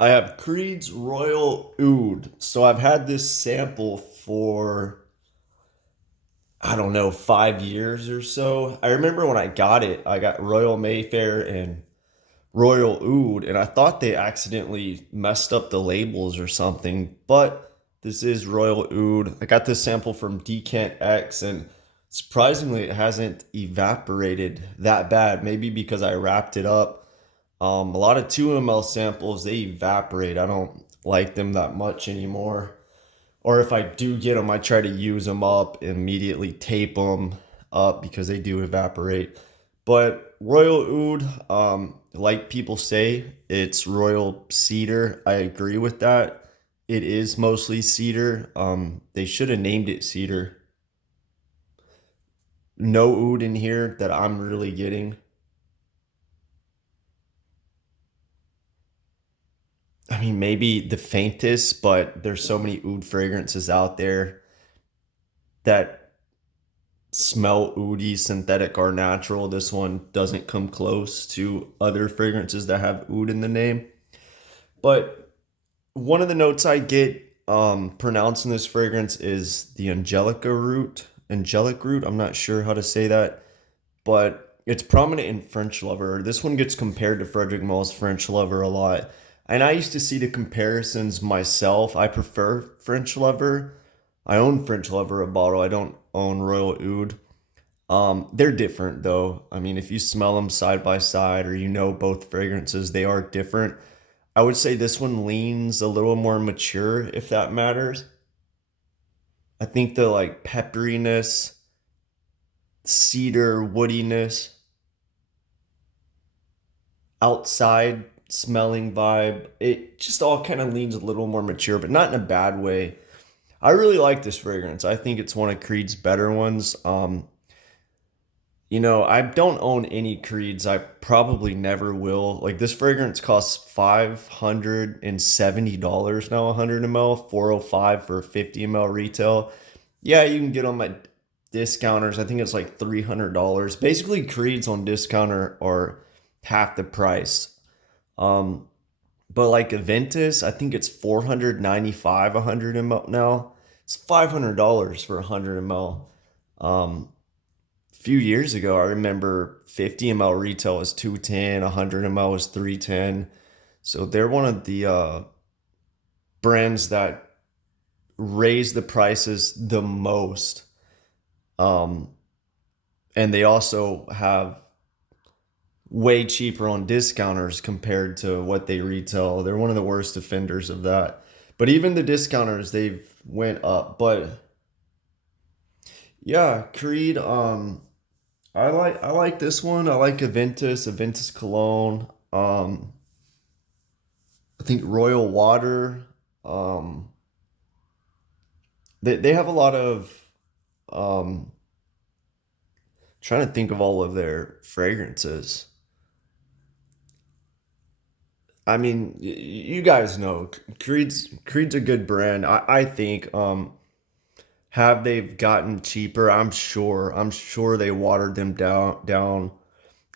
I have Creed's Royal Oud. So I've had this sample for, I don't know, 5 years or so. I remember when I got it, I got Royal Mayfair and Royal Oud, and I thought they accidentally messed up the labels or something, but this is Royal Oud. I got this sample from Decant X, and surprisingly, it hasn't evaporated that bad. Maybe because I wrapped it up. A lot of 2 ml samples, they evaporate. I don't like them that much anymore. Or if I do get them, I try to use them up, immediately tape them up because they do evaporate. But Royal Oud, like people say, it's Royal Cedar. I agree with that. It is mostly cedar. They should have named it cedar. No oud in here that I'm really getting. I mean, maybe the faintest, but there's so many oud fragrances out there that smell oody, synthetic or natural. This one doesn't come close to other fragrances that have oud in the name. But one of the notes I get pronouncing this fragrance is the angelica root. Angelic root. I'm not sure how to say that, but it's prominent in French Lover. This one gets compared to Frederick Mall's French Lover a lot. And I used to see the comparisons myself. I prefer French Lover. I own French Lover a bottle. I don't own Royal Oud. They're different though. I mean, if you smell them side by side or you know both fragrances, they are different. I would say this one leans a little more mature, if that matters. I think the like pepperiness, cedar woodiness, outside smelling vibe, it just all kind of leans a little more mature, but not in a bad way. I really like this fragrance. I think it's one of Creed's better ones. I don't own any Creeds. I probably never will. Like this fragrance costs $570 now, 100 ml, 405 for 50 ml retail. Yeah, you can get them at discounters. I think it's like $300. Basically, Creeds on discounter are half the price. Um, but like Aventus, I think it's 495 100 ml now. It's $500 for 100 ml. Um, Few years ago, I remember 50 ml retail was 210, 100 ml was 310. So they're one of the brands that raise the prices the most. Um, and they also have way cheaper on discounters compared to what they retail. They're one of the worst offenders of that. But even the discounters, they've went up. But yeah, Creed, I like this one. I like Aventus Cologne. I think Royal Water. Um, they have a lot of um, trying to think of all of their fragrances. I mean, you guys know Creed's a good brand. I think have they've gotten cheaper? I'm sure they watered them down.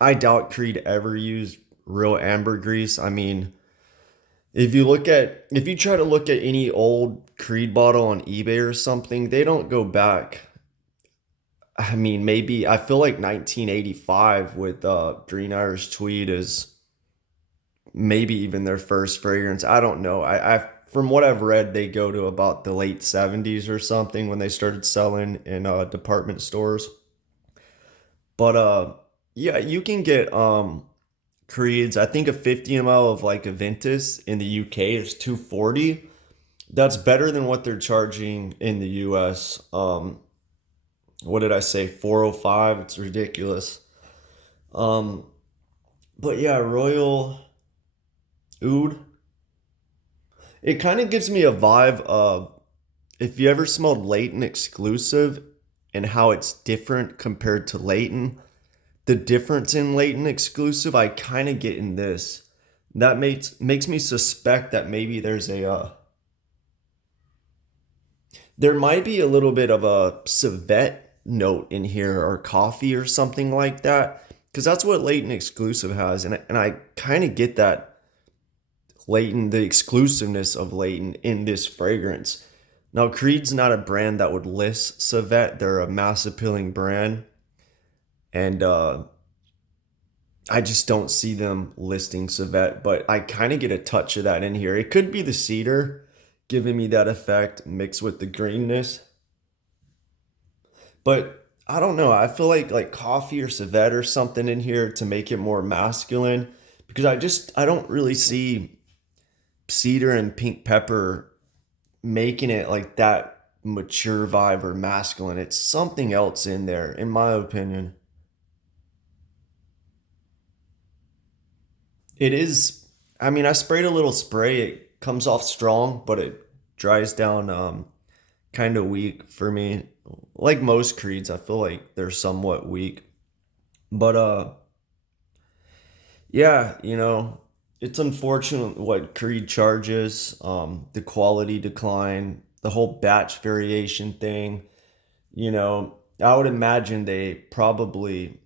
I doubt Creed ever used real ambergris. I mean, if you try to look at any old Creed bottle on eBay or something, they don't go back. I mean, maybe I feel like 1985 with Green Irish Tweed is maybe even their first fragrance. I don't know. I from what I've read, they go to about the late 70s or something when they started selling in department stores. But yeah, you can get Creeds. I think a 50 ml of like Aventus in the UK is 240. That's better than what they're charging in the US. What did I say? 405. It's ridiculous. Um, but yeah, Royal Oud. It kind of gives me a vibe of if you ever smelled Leighton Exclusive and how it's different compared to Leighton. The difference in Leighton Exclusive, I kind of get in this. That makes me suspect that maybe there might be a little bit of a civet note in here or coffee or something like that because that's what Leighton Exclusive has, and I kind of get that latent, the exclusiveness of latent in this fragrance. Now, Creed's not a brand that would list Savet. They're a mass appealing brand. And I just don't see them listing Savet, but I kind of get a touch of that in here. It could be the cedar giving me that effect mixed with the greenness. But I don't know. I feel like coffee or civet or something in here to make it more masculine because I don't really see cedar and pink pepper making it like that mature vibe or masculine. It's something else in there, in my opinion. It is. I mean, I sprayed a little spray. It comes off strong, but it dries down kind of weak for me. Like most creeds, I feel like they're somewhat weak. But yeah, it's unfortunate what Creed charges, the quality decline, the whole batch variation thing. I would imagine they probably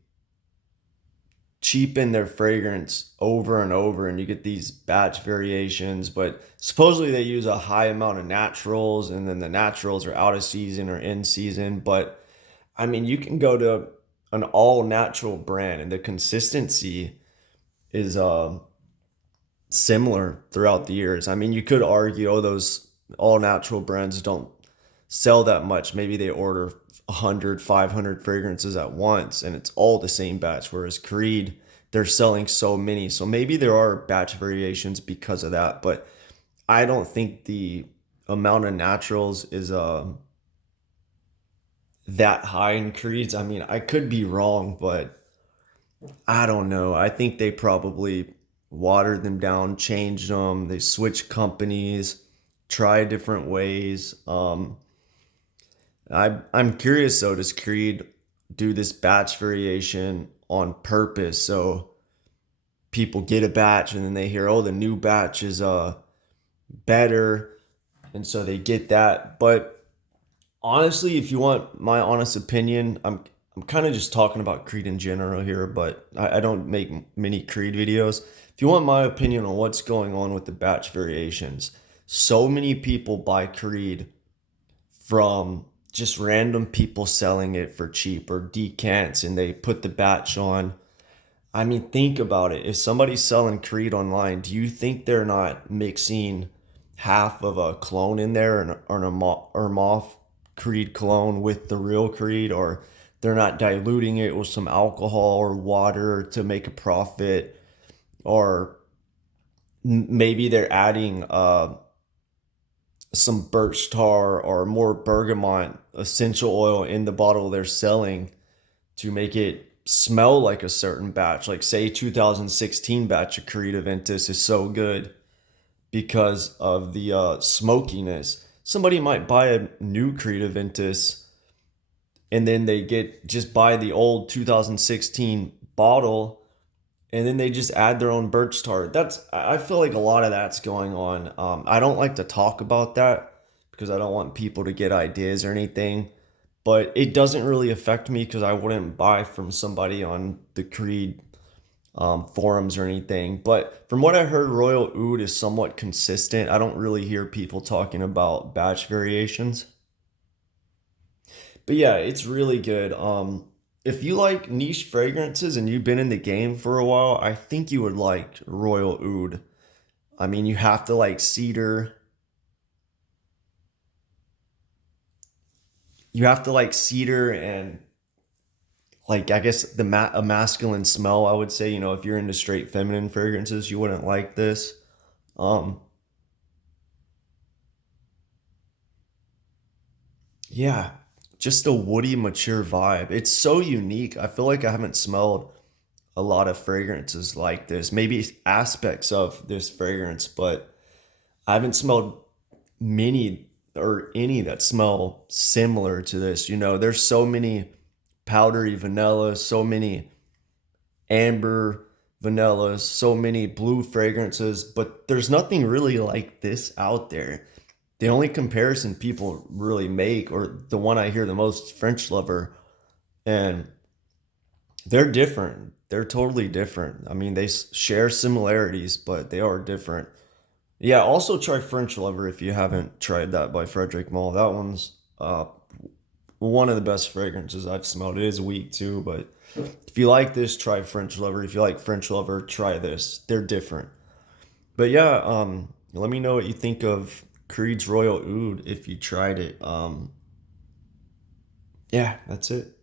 cheapen their fragrance over and over and you get these batch variations, but supposedly they use a high amount of naturals and then the naturals are out of season or in season. But I mean, you can go to an all natural brand and the consistency is similar throughout the years. I mean, you could argue, oh, those all natural brands don't sell that much. Maybe they order 100, 500 fragrances at once and it's all the same batch. Whereas Creed, they're selling so many. So maybe there are batch variations because of that. But I don't think the amount of naturals is that high in Creeds. I mean, I could be wrong, but I don't know. I think they probably watered them down, changed them. They switched companies, tried different ways. I'm curious though, does Creed do this batch variation on purpose so people get a batch and then they hear, oh, the new batch is better, and so they get that. But honestly, if you want my honest opinion, I'm kind of just talking about Creed in general here, but I don't make many Creed videos. If you want my opinion on what's going on with the batch variations, so many people buy Creed from just random people selling it for cheap or decants and they put the batch on. I mean, think about it. If somebody's selling Creed online, do you think they're not mixing half of a clone in there or an Ermoff Creed clone with the real Creed, or they're not diluting it with some alcohol or water to make a profit, or maybe they're adding some birch tar or more bergamot essential oil in the bottle they're selling to make it smell like a certain batch. Like say 2016 batch of Creed Aventus is so good because of the smokiness. Somebody might buy a new Creed Aventus and then they get just buy the old 2016 bottle and then they just add their own birch tar. I feel like a lot of that's going on. I don't like to talk about that because I don't want people to get ideas or anything, but it doesn't really affect me because I wouldn't buy from somebody on the Creed forums or anything. But from what I heard, Royal Oud is somewhat consistent. I don't really hear people talking about batch variations. But yeah, it's really good. If you like niche fragrances and you've been in the game for a while, I think you would like Royal Oud. I mean, you have to like cedar. You have to like cedar and like I guess a masculine smell. I would say, if you're into straight feminine fragrances, you wouldn't like this. Um, yeah, just a woody, mature vibe. It's so unique. I feel like I haven't smelled a lot of fragrances like this. Maybe aspects of this fragrance, but I haven't smelled many or any that smell similar to this. There's so many powdery vanilla, so many amber vanillas, so many blue fragrances, but there's nothing really like this out there. The only comparison people really make, or the one I hear the most, French Lover, and they're different. They're totally different. I mean, they share similarities, but they are different. Yeah, also try French Lover if you haven't tried that by Frederick Malle. That one's one of the best fragrances I've smelled. It is weak too, but if you like this, try French Lover. If you like French Lover, try this. They're different. But yeah, let me know what you think of Creed's Royal Oud if you tried it. Yeah, that's it.